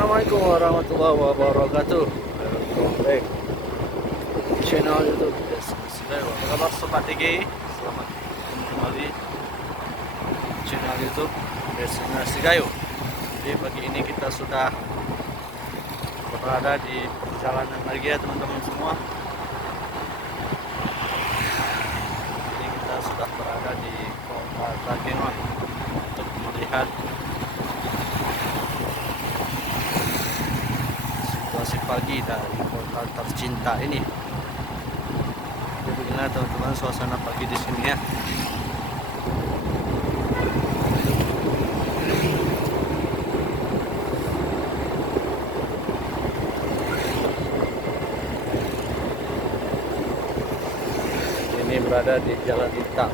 Assalamualaikum warahmatullahi wabarakatuh. Welcome back channel YouTube Destinasi. Apa kabar sobat DG? Selamat kembali channel YouTube Destinasi Gayo. Jadi pagi ini kita sudah berada di perjalanan lagi ya teman-teman semua. Ini kita sudah berada di kota Takengon untuk melihat situasi pagi dari kota tercinta ini. Jadi beginilah teman-teman suasana pagi di sini ya. Ini berada di Jalan Hitam.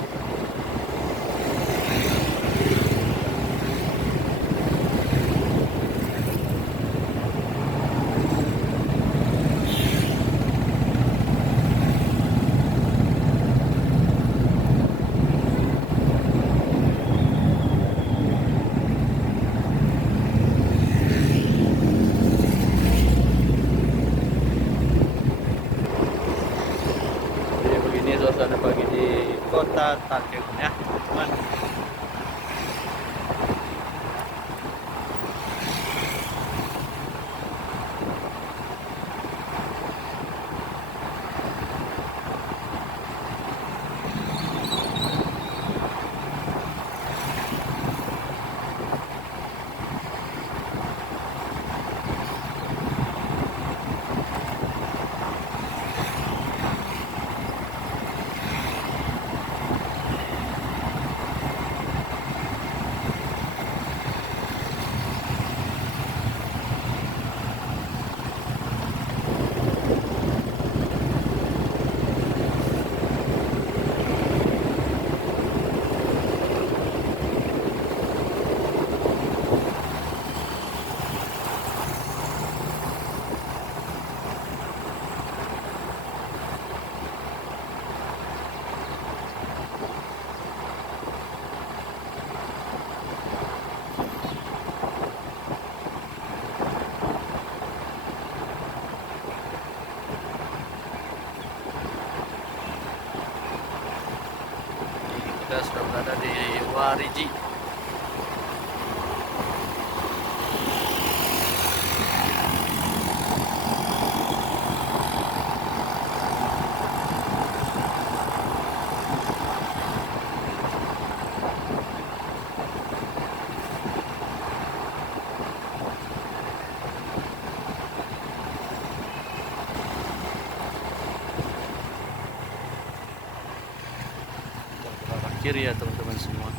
Suasana pagi di kota Takengon ya teman. Kita sudah berada di Wariji. Kiri ya teman-teman semua.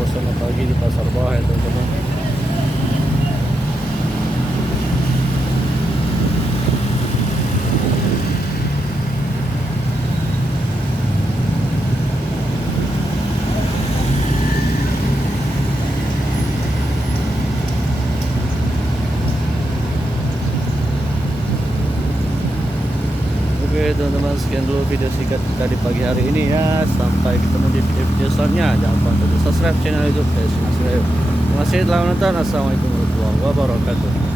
suasana pagi di pasar bawah ya teman-teman. Oke teman-teman, sekian dulu video singkat kita di pagi hari ini ya. Sampai ketemu di video-video selanjutnya. Jangan lupa untuk subscribe channel YouTube. Terima kasih telah menonton. Assalamualaikum warahmatullahi wabarakatuh.